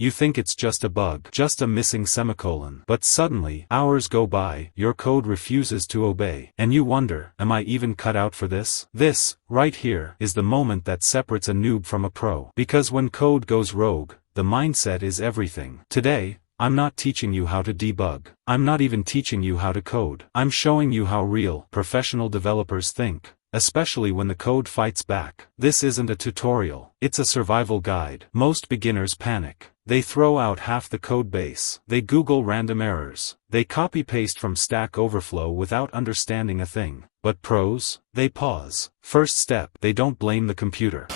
You think it's just a bug, just a missing semicolon. But suddenly, hours go by, your code refuses to obey. And you wonder, am I even cut out for this? This, right here, is the moment that separates a noob from a pro. Because when code goes rogue, the mindset is everything. Today, I'm not teaching you how to debug. I'm not even teaching you how to code. I'm showing you how real, professional developers think. Especially when the code fights back. This isn't a tutorial, it's a survival guide. Most beginners panic. They throw out half the code base. They Google random errors. They copy-paste from Stack Overflow without understanding a thing. But pros? They pause. First step, they don't blame the computer.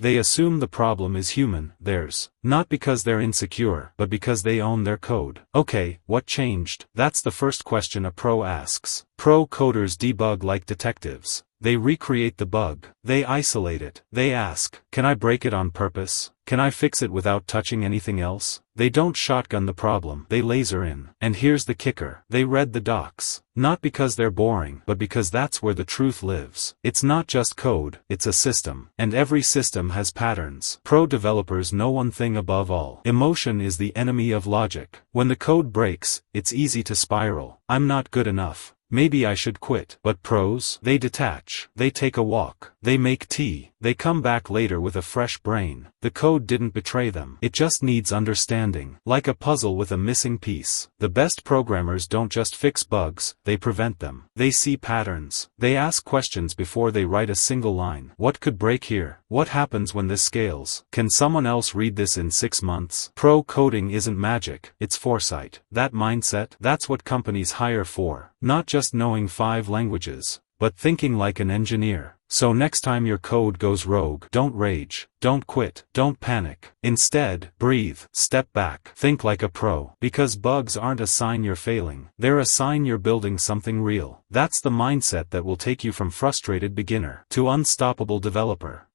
They assume the problem is human, theirs. Not because they're insecure, but because they own their code. Okay, what changed? That's the first question a pro asks. Pro coders debug like detectives. They recreate the bug. They isolate it. They ask, can I break it on purpose? Can I fix it without touching anything else? They don't shotgun the problem, they laser in. And here's the kicker. They read the docs. Not because they're boring, but because that's where the truth lives. It's not just code, it's a system. And every system has patterns. Pro developers know one thing above all. Emotion is the enemy of logic. When the code breaks, it's easy to spiral. I'm not good enough. Maybe I should quit. But pros? They detach. They take a walk. They make tea. They come back later with a fresh brain. The code didn't betray them. It just needs understanding. Like a puzzle with a missing piece. The best programmers don't just fix bugs, they prevent them. They see patterns. They ask questions before they write a single line. What could break here? What happens when this scales? Can someone else read this in 6 months? Pro coding isn't magic, it's foresight. That mindset, that's what companies hire for. Not just knowing 5 languages, but thinking like an engineer. So next time your code goes rogue, don't rage, don't quit, don't panic. Instead, breathe, step back, think like a pro. Because bugs aren't a sign you're failing, they're a sign you're building something real. That's the mindset that will take you from frustrated beginner to unstoppable developer.